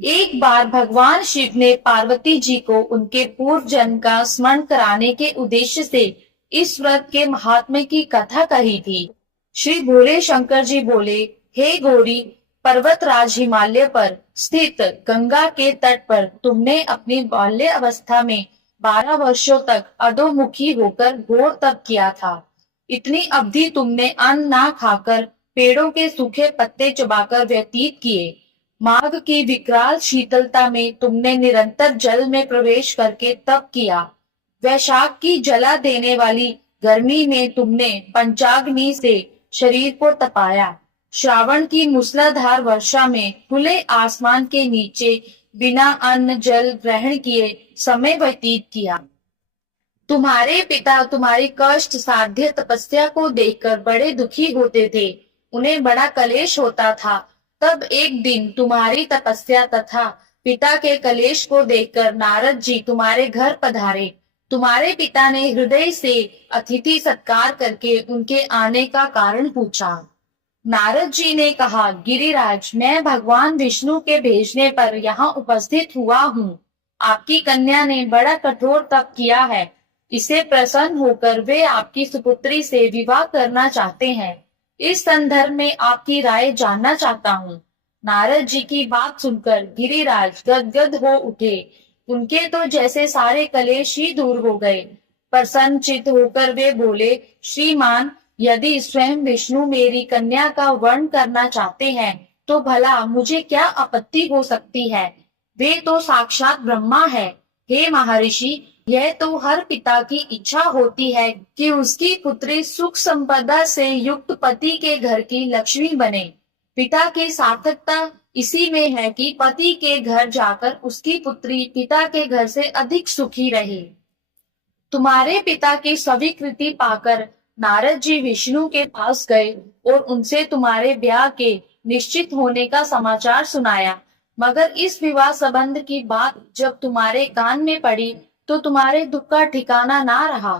एक बार भगवान शिव ने पार्वती जी को उनके पूर्व जन्म का स्मरण कराने के उद्देश्य से इस व्रत के महात्म्य की कथा कही थी। श्री भोले शंकर जी बोले, हे गौरी, पर्वतराज हिमालय पर स्थित गंगा के तट पर तुमने अपनी बाल्य अवस्था में 12 वर्षों तक अधोमुखी होकर घोर तप किया था। इतनी अवधि तुमने अन्न ना खाकर पेड़ों के सूखे पत्ते चबाकर व्यतीत किए। माघ की विकराल शीतलता में तुमने निरंतर जल में प्रवेश करके तप किया। वैशाख की जला देने वाली गर्मी में तुमने पंचाग्नि से शरीर को तपाया। श्रावण की मूसलाधार वर्षा में खुले आसमान के नीचे बिना अन्न जल ग्रहण किए समय व्यतीत किया। तुम्हारे पिता तुम्हारी कष्ट साध्य तपस्या को देखकर बड़े दुखी होते थे। उन्हें बड़ा कलेश होता था। तब एक दिन तुम्हारी तपस्या तथा पिता के कलेश को देखकर नारद जी तुम्हारे घर पधारे। तुम्हारे पिता ने हृदय से अतिथि सत्कार करके उनके आने का कारण पूछा। नारद जी ने कहा, गिरिराज, मैं भगवान विष्णु के भेजने पर यहाँ उपस्थित हुआ हूँ। आपकी कन्या ने बड़ा कठोर तप किया है। इसे प्रसन्न होकर वे आपकी सुपुत्री से विवाह करना चाहते हैं। इस संदर्भ में आपकी राय जानना चाहता हूँ। नारद जी की बात सुनकर गिरिराज गदगद हो उठे। उनके तो जैसे सारे कलेश ही दूर हो गए। प्रसन्नचित्त होकर वे बोले, श्रीमान, यदि स्वयं विष्णु मेरी कन्या का वर्ण करना चाहते हैं तो भला मुझे क्या आपत्ति हो सकती है। वे तो साक्षात ब्रह्मा है। हे महर्षि, यह तो हर पिता की इच्छा होती है कि उसकी पुत्री सुख संपदा से युक्त पति के घर की लक्ष्मी बने। पिता की सार्थकता इसी में है कि पति के घर जाकर उसकी पुत्री पिता के घर से अधिक सुखी रहे। तुम्हारे पिता की स्वीकृति पाकर नारद जी विष्णु के पास गए और उनसे तुम्हारे ब्याह के निश्चित होने का समाचार सुनाया। मगर इस विवाह संबंध की बात जब तुम्हारे कान में पड़ी तो तुम्हारे दुख का ठिकाना ना रहा।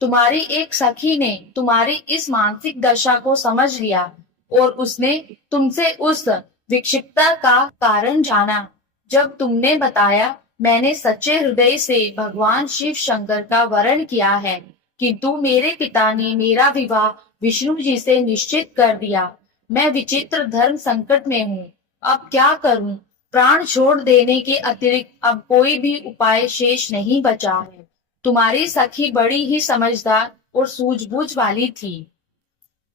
तुम्हारी एक सखी ने तुम्हारी इस मानसिक दशा को समझ लिया और उसने तुमसे उस विक्षिप्तता का कारण जाना। जब तुमने बताया, मैंने सच्चे हृदय से भगवान शिव शंकर का वरण किया है, किंतु मेरे पिता ने मेरा विवाह विष्णु जी से निश्चित कर दिया। मैं विचित्र धर्म संकट में हूँ। अब क्या करूँ? प्राण छोड़ देने के अतिरिक्त अब कोई भी उपाय शेष नहीं बचा है। तुम्हारी सखी बड़ी ही समझदार और सूझबूझ वाली थी।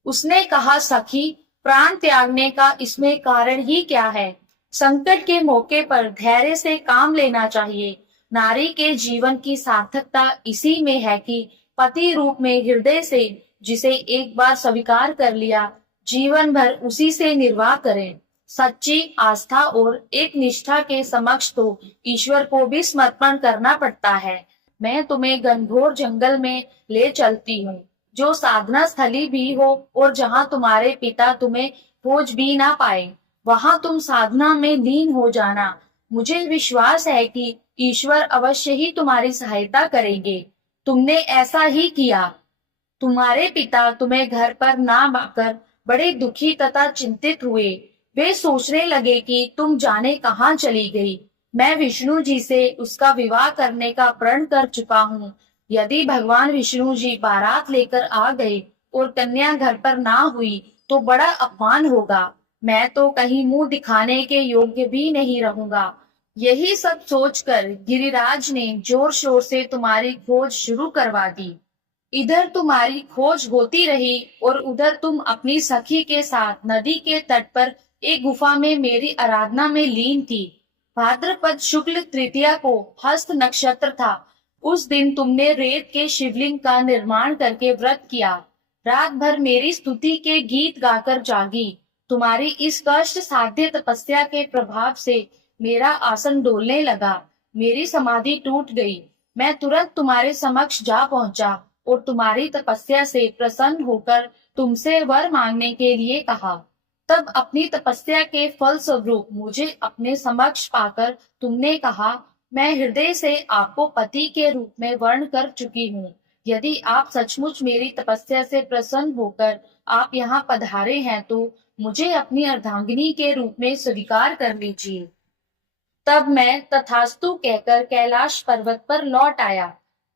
उसने कहा, सखी, प्राण त्यागने का इसमें कारण ही क्या है? संकट के मौके पर धैर्य से काम लेना चाहिए। नारी के जीवन की सार्थकता इसी में है कि पति रूप में हृदय से जिसे एक बार स्वीकार कर लिया, जीवन भर उसी से निर्वाह करें। सच्ची आस्था और एक निष्ठा के समक्ष तो ईश्वर को भी समर्पण करना पड़ता है। मैं तुम्हें घनघोर जंगल में ले चलती हूँ, जो साधना स्थली भी हो और जहाँ तुम्हारे पिता तुम्हें खोज भी ना पाए। वहां तुम साधना में लीन हो जाना। मुझे विश्वास है कि ईश्वर अवश्य ही तुम्हारी सहायता करेंगे। तुमने ऐसा ही किया। तुम्हारे पिता तुम्हें घर पर ना पाकर बड़े दुखी तथा चिंतित हुए। वे सोचने लगे कि तुम जाने कहाँ चली गई। मैं विष्णु जी से उसका विवाह करने का प्रण कर चुका हूँ। यदि भगवान विष्णु जी बारात लेकर आ गए और कन्या घर पर ना हुई तो बड़ा अपमान होगा। मैं तो कहीं मुंह दिखाने के योग्य भी नहीं रहूंगा। यही सब सोचकर गिरिराज ने जोर शोर से तुम्हारी खोज शुरू करवा दी। इधर तुम्हारी खोज होती रही और उधर तुम अपनी सखी के साथ नदी के तट पर एक गुफा में मेरी आराधना में लीन थी। भाद्रपद शुक्ल तृतीया को हस्त नक्षत्र था। उस दिन तुमने रेत के शिवलिंग का निर्माण करके व्रत किया। रात भर मेरी स्तुति के गीत गाकर जागी। तुम्हारी इस कष्ट साध्य तपस्या के प्रभाव से मेरा आसन डोलने लगा। मेरी समाधि टूट गई। मैं तुरंत तुम्हारे समक्ष जा पहुंचा और तुम्हारी तपस्या से प्रसन्न होकर तुमसे वर मांगने के लिए कहा। तब अपनी तपस्या के फल स्वरूप मुझे अपने समक्ष पाकर तुमने कहा, मैं हृदय से आपको पति के रूप में वर्ण कर चुकी हूँ। यदि आप सचमुच मेरी तपस्या से प्रसन्न होकर आप यहाँ पधारे हैं तो मुझे अपनी अर्धांगिनी के रूप में स्वीकार कर लीजिए। तब मैं तथास्तु कहकर कैलाश पर्वत पर लौट आया।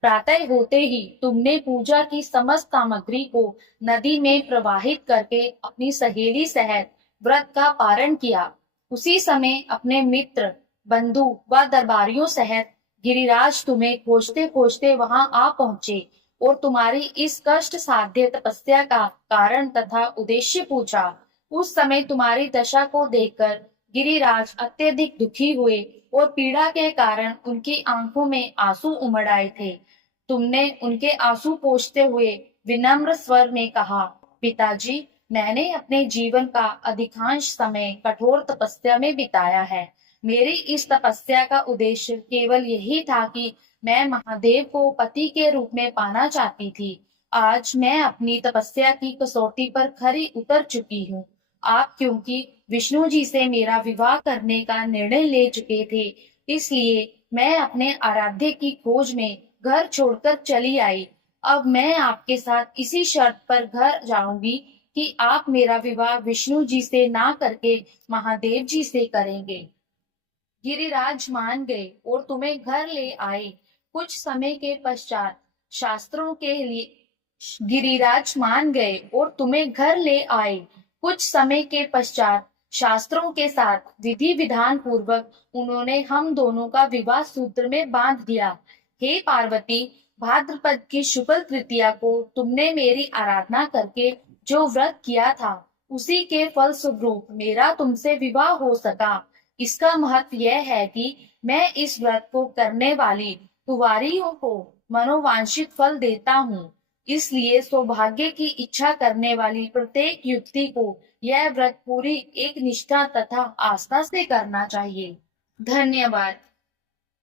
प्रातः होते ही तुमने पूजा की समस्त सामग्री को नदी में प्रवाहित करके अपनी सहेली सहित व्रत का पारण किया। उसी समय अपने मित्र, बंधु व दरबारियों सहित गिरिराज तुम्हें खोजते खोजते वहां आ पहुंचे और तुम्हारी इस कष्ट साध्य तपस्या का कारण तथा उद्देश्य पूछा। उस समय तुम्हारी दशा को देखकर गिरिराज अत्यधिक दुखी हुए और पीड़ा के कारण उनकी आंखों में आंसू उमड़ आए थे। तुमने उनके आंसू पोंछते हुए विनम्र स्वर में कहा, पिताजी, मैंने अपने जीवन का अधिकांश समय कठोर तपस्या में बिताया है। मेरी इस तपस्या का उद्देश्य केवल यही था कि मैं महादेव को पति के रूप में पाना चाहती थी। आज मैं अपनी तपस्या की कसौटी पर खरी उतर चुकी हूँ। आप क्योंकि विष्णु जी से मेरा विवाह करने का निर्णय ले चुके थे, इसलिए मैं अपने आराध्य की खोज में घर छोड़कर चली आई। अब मैं आपके साथ इसी शर्त पर घर जाऊंगी कि आप मेरा विवाह विष्णु जी से ना करके महादेव जी से करेंगे। गिरिराज मान गए और तुम्हें घर ले आए। कुछ समय के पश्चात शास्त्रों के लिए गिरिराज मान गए और तुम्हें घर ले आए। कुछ समय के पश्चात शास्त्रों के साथ विधि विधान पूर्वक उन्होंने हम दोनों का विवाह सूत्र में बांध दिया। हे पार्वती, भाद्रपद की शुक्ल तृतीया को तुमने मेरी आराधना करके जो व्रत किया था, उसी के फल स्वरूप मेरा तुमसे विवाह हो सका। इसका महत्व यह है कि मैं इस व्रत को करने वाली कुंवारियों को मनोवांछित फल देता हूँ। इसलिए सौभाग्य की इच्छा करने वाली प्रत्येक युवती को यह व्रत पूरी एक निष्ठा तथा आस्था से करना चाहिए। धन्यवाद।